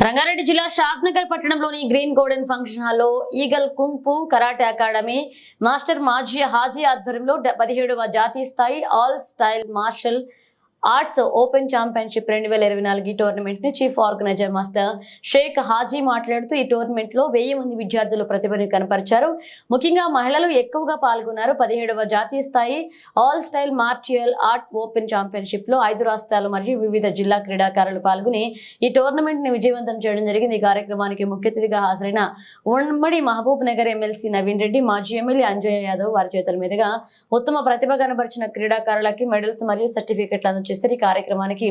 రంగారెడ్డి జిల్లా షాద్నగర్ పట్టణంలోని green golden function హాల్లో ఈగల్ కుంపు కరాటే అకాడమీ మాస్టర్ మాజీ హాజీ ఆధ్వర్యంలో పదిహేడవ జాతీయ స్థాయి all style martial arts open championship రెండు వేల ఇరవై నాలుగు ఈ టోర్నమెంట్ని chief organiser master Sheikh Haji మాట్లాడుతూ ఈ టోర్నమెంట్లో వెయ్యి మంది విద్యార్థులు ప్రతిభను కనపరిచారు. ముఖ్యంగా మహిళలు ఎక్కువగా పాల్గొన్నారు. పదిహేడవ జాతీయ స్థాయి all style martial art open ఛాంపియన్షిప్లో ఐదు రాష్ట్రాలు మరియు వివిధ జిల్లా క్రీడాకారులు పాల్గొని ఈ టోర్నమెంట్ని విజయవంతం చేయడం జరిగింది. ఈ కార్యక్రమానికి ముఖ్య అతిథిగా హాజరైన ఉమ్మడి మహబూబ్ నగర్ ఎమ్మెల్సీ నవీన్ రెడ్డి మాజీ ఎమ్మెల్యే అంజయ్య యాదవ్ వారి చేతుల మీదుగా ఉత్తమ ప్రతిభ కనబరిచిన క్రీడాకారులకి మెడల్స్ మరియు సర్టిఫికెట్లు అందజేశారు ఈ కార్యక్రమానికి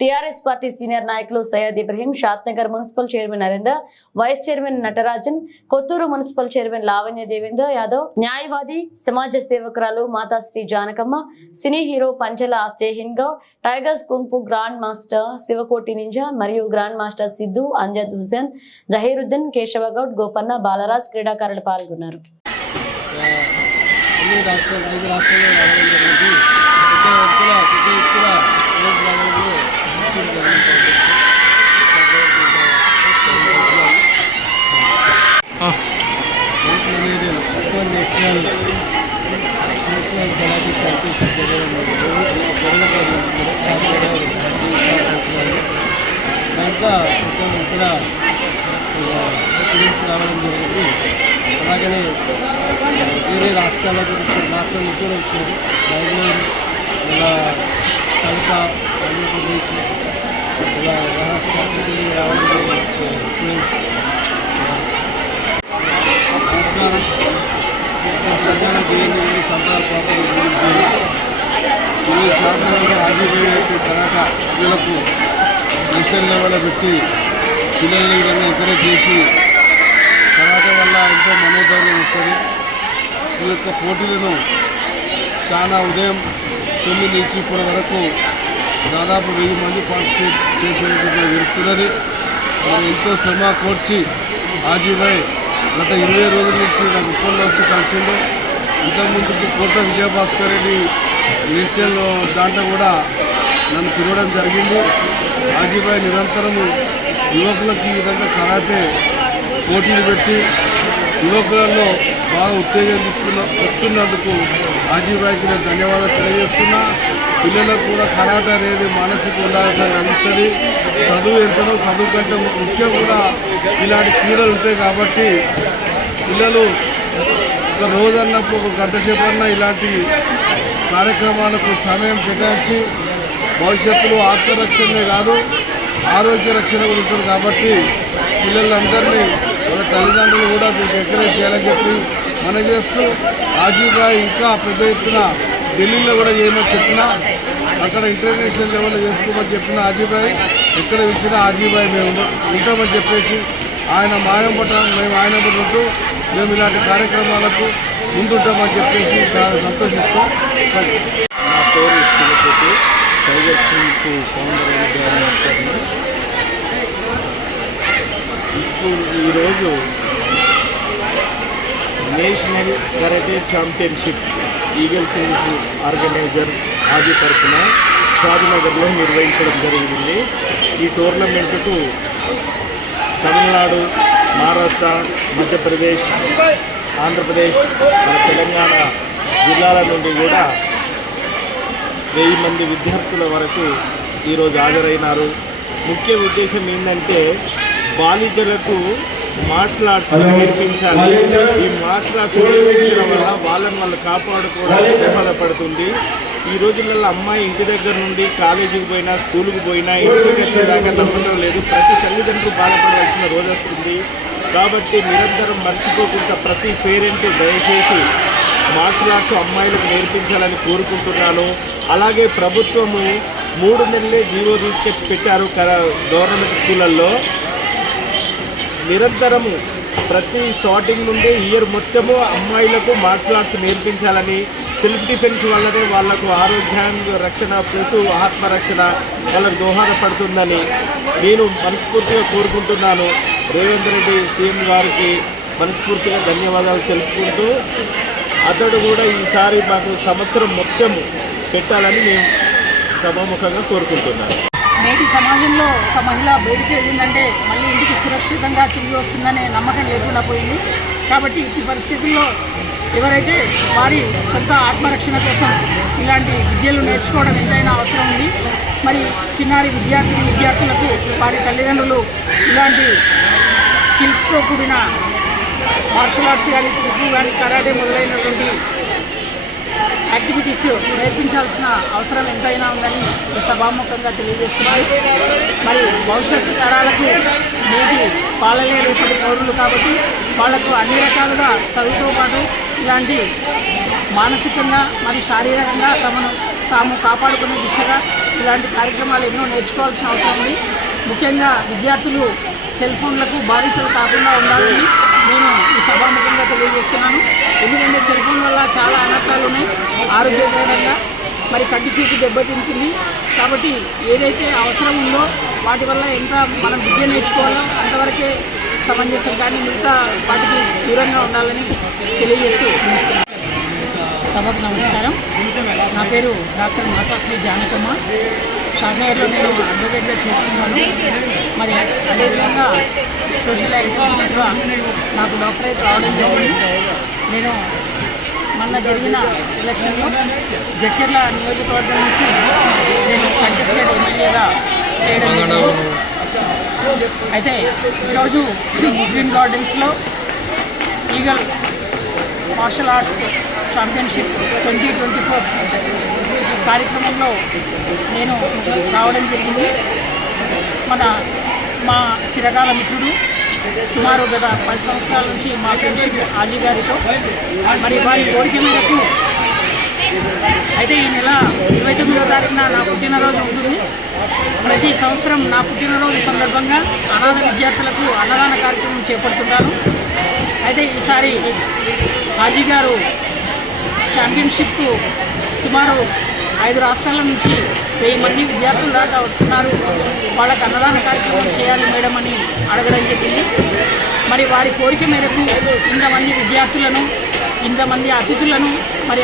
టీఆర్ఎస్ పార్టీ సీనియర్ నాయకులు Syed Ibrahim Shad Nagar municipal chairman Narender vice chairman Natarajan Kothur municipal chairman Lavanya Devender Yadav న్యాయవాది సమాజ సేవకురాలు Matasri Janakamma cine hero Panchala Jaihind Goud tigers కుంపు grand master Sivakoti ninja మరియు గ్రాండ్ మాస్టర్ సిద్ధు అంజద్ హుసేన్ జహీరుద్దీన్ కేశవ గౌడ్ గోపన్న బాలరాజ్ క్రీడాకారులు పాల్గొన్నారు. International ఇక్కడ రావడం జరిగింది అలాగనే వేరే రాష్ట్రాల గురించి రాష్ట్రం నుంచి వచ్చారు బెంగళూరు ఇలా కలక ఆంధ్రప్రదేశ్ ఇలా మహారాష్ట్ర నుంచి రావడం జరిగింది స్టూడెంట్స్ నమస్కారం ప్రధాన జయంతి సంతాల పాత్ర ఈ సహకారంగా ఆదివేయకు కరాట పిల్లలకు నేషనల్ లెవెల్ పెట్టి పిల్లల్ని ఈ విధంగా ఎంకరేజ్ చేసి కరాటే వల్ల ఎంతో మనోధైర్యం ఇస్తుంది ఈ యొక్క పోటీలను చాలా ఉదయం తొమ్మిది నుంచి ఇప్పటి వరకు దాదాపు వెయ్యి మంది పార్టిసిపేట్ చేసేందుకు తెలుస్తున్నది. మరి ఎంతో శ్రమ కోర్చి ఆజీభాయ్ గత ఇరవై రోజుల నుంచి నాకు ఉప్పల్లో వచ్చి కలిసిండు. ఇంతకుముందు కోట విజయభాస్కర్ రెడ్డి నేషనల్ దాంట్లో కూడా నన్ను పిలవడం జరిగింది. ఆజీభాయ్ నిరంతరము యువకులకు ఈ విధంగా కరాటే పోటీలు పెట్టి యువకులలో బాగా ఉత్తేజం ఇస్తున్న వస్తున్నందుకు ఆజీబాయికి నేను ధన్యవాదాలు తెలియజేస్తున్నా. పిల్లలకు కూడా కరాటే అనేది మానసిక ఉల్లాసం లభిస్తుంది. చదువు ఎంతనో చదువు కంటే ముఖ్యం కూడా ఇలాంటి క్రీడలు ఉంటాయి కాబట్టి పిల్లలు ఒక రోజన్నప్పుడు ఒక గంట సేపు ఇలాంటి కార్యక్రమాలకు సమయం కేటాయించి భవిష్యత్తులో ఆత్మరక్షణే కాదు ఆరోగ్య రక్షణ కూడా ఉంటుంది కాబట్టి పిల్లలందరినీ వాళ్ళ తల్లిదండ్రులు కూడా దీనికి ఎంకరేజ్ చేయాలని చెప్పి మనం చేస్తూ ఆజీబాయ్ ఇంకా పెద్ద ఎత్తున ఢిల్లీలో కూడా చేయమని చెప్పినా అక్కడ ఇంటర్నేషనల్ లెవెల్లో చేసుకోమని చెప్పిన ఆజీబాయ్ ఎక్కడ ఇచ్చినా ఆజీబాయ్ మేము ఉంటామని చెప్పేసి ఆయన మాయం పట్ట మేము ఆయన పట్టు మేము ఇలాంటి కార్యక్రమాలకు ముందుంటామని చెప్పేసి చాలా సంతోషిస్తూ. నా పేరు శివకోటి టైగర్ స్కూల్స్ ఫౌండర్ మాస్టర్ని ఇప్పుడు ఈరోజు national karate championship eagle kings organiser ఆది తరఫున షాద్నగర్లో నిర్వహించడం జరిగింది. ఈ టోర్నమెంట్కు తమిళనాడు మహారాష్ట్ర మధ్యప్రదేశ్ ఆంధ్రప్రదేశ్ మన తెలంగాణ జిల్లాల నుండి కూడా వెయ్యి మంది విద్యార్థుల వరకు ఈరోజు హాజరైనారు. ముఖ్య ఉద్దేశం ఏంటంటే బాలికలకు మార్షల్ ఆర్ట్స్ నేర్పించాలి. ఈ మార్షల్ ఆర్ట్స్ నేర్పించడం వల్ల వాళ్ళని వాళ్ళు కాపాడుకోవడానికి దోహదపడుతుంది ఈ రోజులలో అమ్మాయి ఇంటి దగ్గర నుండి కాలేజీకి పోయినా స్కూల్కి పోయినా ఇంటికి వచ్చేదాకా నమ్మడం లేదు. ప్రతి తల్లిదండ్రులు బాధపడవలసిన రోజు వస్తుంది. కాబట్టి నిరంతరం మర్చిపోకుండా ప్రతి పేరెంట్ దయచేసి మార్షల్ ఆర్ట్స్ అమ్మాయిలకు నేర్పించాలని కోరుకుంటున్నాను. అలాగే ప్రభుత్వము మూడు నెలలే జీవో తీసుకొచ్చి పెట్టారు గవర్నమెంట్ స్కూళ్ళల్లో. నిరంతరము ప్రతి స్టార్టింగ్ నుండి ఇయర్ మొత్తము అమ్మాయిలకు మార్షల్ ఆర్ట్స్ నేర్పించాలని సెల్ఫ్ డిఫెన్స్ వల్లనే వాళ్ళకు ఆరోగ్యాంగ రక్షణ ప్లస్ ఆత్మరక్షణ వాళ్ళకు దోహదపడుతుందని నేను మనస్ఫూర్తిగా కోరుకుంటున్నాను. రేవంత్ రెడ్డి సీఎం గారికి మనస్ఫూర్తిగా ధన్యవాదాలు తెలుపుకుంటూ అతడు కూడా ఈసారి మాకు సంవత్సరం మొత్తం పెట్టాలని నేను సభాముఖంగా కోరుకుంటున్నాను. నేటి సమాజంలో ఒక మహిళ బయటికి వెళ్ళిందంటే మళ్ళీ ఇంటికి సురక్షితంగా తిరిగి వస్తుందనే నమ్మకం లేకుండా పోయింది. కాబట్టి ఈ పరిస్థితుల్లో ఎవరైతే వారి సొంత ఆత్మరక్షణ కోసం ఇలాంటి విద్యలు నేర్చుకోవడం ఎంతైనా అవసరం ఉంది. మరి చిన్నారి విద్యార్థిని విద్యార్థులకు వారి తల్లిదండ్రులు ఇలాంటి స్కిల్స్తో కూడిన మార్షల్ ఆర్ట్స్ కానీ కుకు కానీ కరాటే మొదలైనటువంటి యాక్టివిటీస్ నేర్పించాల్సిన అవసరం ఎంతైనా ఉందని సభాముఖంగా తెలియజేస్తున్నారు మరి భవిష్యత్తు తరాలకు నేటి పాలలే రేపటి పౌరులు కాబట్టి వాళ్ళకు అన్ని రకాలుగా చదువుతో పాటు ఇలాంటి మానసికంగా మరియు శారీరకంగా తమను తాము కాపాడుకునే దిశగా ఇలాంటి కార్యక్రమాలు ఎన్నో నేర్చుకోవాల్సిన అవసరం ఉంది. ముఖ్యంగా విద్యార్థులు సెల్ ఫోన్లకు బాధితులు కాకుండా ఉండాలని నేను ఈ సభాముఖంగా తెలియజేస్తున్నాను. ఎందుకంటే సెల్ ఫోన్ వల్ల చాలా అనర్థాలు ఉన్నాయి. ఆరోగ్యపరంగా మరి కంటి చూపు దెబ్బతింటుంది. కాబట్టి ఏదైతే అవసరం ఉందో వాటి వల్ల ఎంత మనం విద్య నేర్చుకోవాలో అంతవరకే సమంజసం కానీ మిగతా వాటికి దూరంగా ఉండాలని తెలియజేస్తూ ముగిస్తున్నాను. సభకు నమస్కారం. నా పేరు డాక్టర్ మాతాశ్రీ జానకమ్మ. షాద్నగర్లో నేను అడ్వకేట్గా చేస్తున్నాను. మరి అదేవిధంగా సోషల్ యాక్టివిటీస్లో నాకు డాక్టరేట్ రావడం జరిగింది. నేను మొన్న జరిగిన ఎలక్షన్లో జడ్చర్ల నియోజకవర్గం నుంచి నేను కంటెస్టెడ్ ఎమ్మెల్యేగా చేయడం అయితే ఈరోజు గ్రీన్ గార్డెన్స్లో eagle martial arts championship twenty twenty four కార్యక్రమంలో నేను రావడం జరిగింది. మన మా చిరకాల మిత్రుడు సుమారు గత పది సంవత్సరాల నుంచి మా ఫ్రెండ్షిప్ ఆజీ గారితో. మరి వారి కోరిక మేరకు అయితే ఈ నెల ఇరవై తొమ్మిదో తారీఖున నా పుట్టినరోజు ఉంటుంది. ప్రతి సంవత్సరం నా పుట్టినరోజు సందర్భంగా అనాథ విద్యార్థులకు అన్నదాన కార్యక్రమం చేపడుతున్నారు అయితే ఈసారి హాజీ గారు ఛాంపియన్షిప్ సుమారు ఐదు రాష్ట్రాల నుంచి వెయ్యి మంది విద్యార్థులు దాకా వస్తున్నారు. వాళ్ళకి అన్నదాన కార్యక్రమం చేయాలి మేడం అని అడగడం జరిగింది. మరి వారి కోరిక మేరకు ఇంతమంది విద్యార్థులను ఇంతమంది అతిథులను మరి